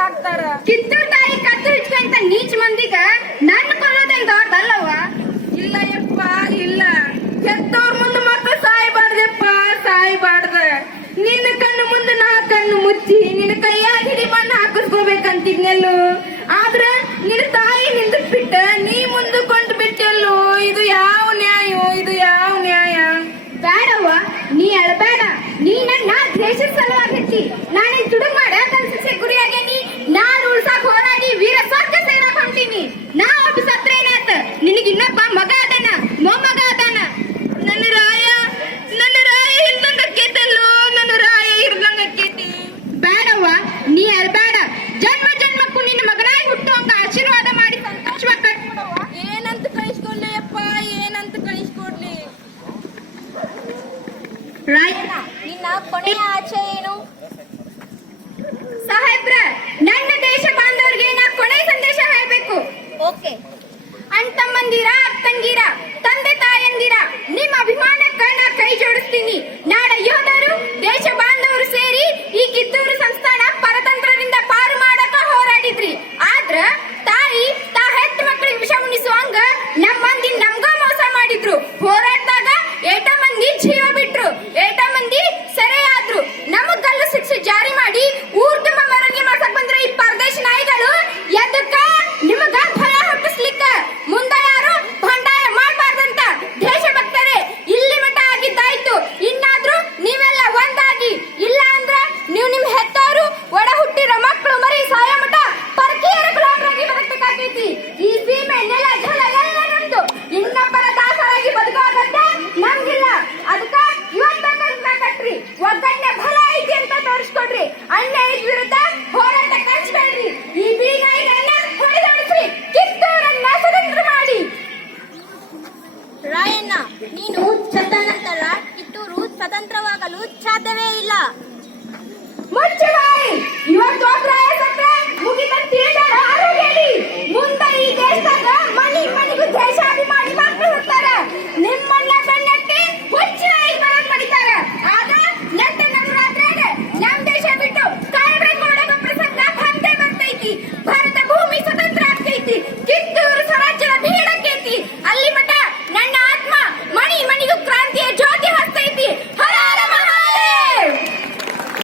ಹಾಕ್ತಾರ. ಕಿತ್ತೂರ್ ತಾಯಿ ಕತ್ತು ಹಿಡ್ಕೊಂತ ನೀಚ ಮಂದಿಗ ನನ್ನ ಕೊಲ್ಲೋದೇನ್ ದೊಡ್ಡಲ್ಲವ. ಇಲ್ಲ ಯಪ್ಪ ಇಲ್ಲ, ಹೆತ್ತವ್ರ ಮುಂದೆ ಮಕ್ಕಳು ಸಾಯ್ಬಾರ್ದಪ್ಪ, ಸಾಯ್ಬಾರ್ದ. ನಿನ್ನ ಕಣ್ಣು ಮುಂದೆ ನಾ ಕಣ್ಣು ಮುಚ್ಚಿ ನಿನ್ನ ಕೈಯಾಗ ಹಿಡಿ ಮಣ್ಣು ಹಾಕಿಸ್ಕೋಬೇಕಂತಿದ್ನೆಲ್ಲು. ಆದ್ರ ನಿನ್ನ ತಾಯಿ ನಿಂದಕ್ ಬಿಟ್ಟ ನೀ ಮುಂದಕ್ಕೊಂಡ್ ಬಿಟ್ಟೆಲ್ಲು. ಇದು ಯಾವ ನ್ಯಾಯ, ಇದು ಯಾವ ನ್ಯಾಯ? ಬೇಡವ್ವ, ನೀ ಅಳಬೇಡ. ನೀ ನನ್ನ ದೇಶದ ಸಲುವಾಗಿ ನಾನೇ ತುಡುಗ್ ಮಾಡ ಕಲ್ಸಿಸೆ ಗುರಿಯಾಗೇನಿ. ನಾನು ಉಳ್ಸಾಕ್ ಹೋರಾಡಿ ವೀರ ಸ್ವರ್ಗ ಸೇರಾಕ್ ಹೊಂಟೀನಿ. ನಾ ಒಟ್ಟು ಸತ್ರೇನಾತ, ನಿನಗೆ ಇನ್ನೊಬ್ಬ ಮಗ ಅದಾನ, ಮೊಮ್ಮಗ ಅದಾನ. ನನ್ನ ರಾಯ ಇರ್ದಂಗ ಅಕ್ಕೇತಲ್ಲೋ, ನನ್ನ ರಾಯ ಇರ್ದಂಗ ಅಕ್ಕೇತಿ. ಬೇಡವ್ವ, ನೀ ಅಳಬೇಡ. ಜನ್ಮ ಜನ್ಮಕ್ಕೂ ನಿನ್ನ ಮಗನಾಗಿ ಹುಟ್ಟುವಂಗ ಆಶೀರ್ವಾದ ಮಾಡಿ ಸಂತೋಷವಾಗಿ ಕಟ್ಕೊಡವ್ವ. ಏನಂತ ಕಳಿಸ್ಕೊಡ್ಲಿ ಅಪ್ಪ, ಏನಂತ ಕಳಿಸ್ಕೊಡ್ಲಿ? ರಾಯಣ್ಣ, ನಿನ್ನ ಕೊನೆಯ ಆಚೆ ಏನು? ಸಾಹೇಬ್ರ, ನನ್ನ ದೇಶ ಬಾಂಧವರಿಗೆ ನಾ ಕೊನೆ ಸಂದೇಶ ಹೇಳಬೇಕು. ಓಕೆ. ಅಣ್ತಮ್ಮಂದಿರ, ಅಕ್ಕಂಗಿರ, ತಂದೆ ತಾಯಂದಿರ, ನಿಮ್ಮ ಅಭಿಮಾನಕ್ಕ ನಾ ಕೈ ಜೋಡಿಸ್ತೀನಿ. ನಾಡ ಯೋಧರು, ದೇಶ ಬಾಂಧವರು ಸೇರಿ ಈ ಕಿತ್ತೂರು ಸಂಸ್ಥಾನ ಪರತಂತ್ರದಿಂದ ಪಾರು ಮಾಡಕ ಹೋರಾಡಿದ್ರಿ. ಆದ್ರ ತಾಯಿ ತಾ ಹೆತ್ತ ಮಕ್ಕಳಿಗೆ ವಿಷ ಉಣಿಸುವಂಗ ನಮ್ಮ ಮಂದಿ ನಮ್ಗ ಮೋಸ ಮಾಡಿದ್ರು. ಹೋರಾಟದಾಗ ಏಟ ಮಂದಿ ಜೀವ ಬಿಟ್ರು, ಏಟ ಮಂದಿ ಸೆರೆ ಆದ್ರು. ನಮಗ್ ಗಲ್ಲು ಶಿಕ್ಷೆ ಜಾರಿ ಮಾಡಿ ಊರ್ ತುಂಬ ಮೆರವಣಿಗೆ ಮಾಡ್ಸಕ್ ಬಂದ್ರ ಈ ಪರದೇಶ ನಾಯಿಗಳು. ಎದಕ್ಕ? ನಿಮಗ ಭಯ ಹುಟ್ಟಿಸ್ಲಿಕ್ಕ. ಮುಂದ ಯಾರು ಬಂಡಾಯ ಮಾಡಬಾರ್ದಂತ. ದೇಶಭಕ್ತರೇ, ಇಲ್ಲಿ ಮಠ ಆಗಿದ್ದಾಯ್ತು. ಇನ್ನಾದ್ರೂ ನೀವೆಲ್ಲ ಒಂದಾಗಿ. ಇಲ್ಲ ಅಂದ್ರ ನೀವು ನಿಮ್ ಹೆತ್ತವರು ಒಡ ಹುಟ್ಟಿರೋ ಮಕ್ಕಳು ಮರಿ ಸಾಯ ಮಠ ಪರಕೀಯರ ಗುಲಾಮರಾಗಿ ಬದುಕಬೇಕಾಗೈತಿ. ಈ ಸೀಮೆ ನೆಲ ಜಲ ಎಲ್ಲ ನಮ್ದು. ಇನ್ನೊಬ್ಬರ ದಾಸರಾಗಿ ಬದುಕೋಗಂತ ನಮ್ಗಿಲ್ಲ. ಅದಕ್ಕ ಇವತ್ತನ್ನ ಕಟ್ರಿ, ಒಗ್ಗಟ್ಟೆ ಬಲ ಐತಿ ಅಂತ ತೋರಿಸ್ಕೊಡ್ರಿ. ಅನ್ಯಾಯದ ವಿರುದ್ಧ ಹೋರಾಟ ಕಳಿಸ್ಬೇಡ್ರಿ. ಈ ಬೀನಾಯಿಗಳನ್ನ ಹೊಡೆದಾಡಿಸ್ರಿ. ಕಿತ್ತೂರನ್ನ ಸ್ವತಂತ್ರ ಮಾಡಿ. ರಾಯಣ್ಣ, ನೀನು ಚಂದ ನಂತರ ಕಿತ್ತೂರು ಸ್ವತಂತ್ರವಾಗಲು ಸಾಧ್ಯವೇ ಇಲ್ಲ. ಮುಚ್ಚು ಬಾಯಿ. ಇವತ್ತು ಒಬ್ಬರ ಸತ್ರ ಮುಗಿದ ತಿಳಿದಾರ ಆರು ಹೇಳಿ. ಮುಂದ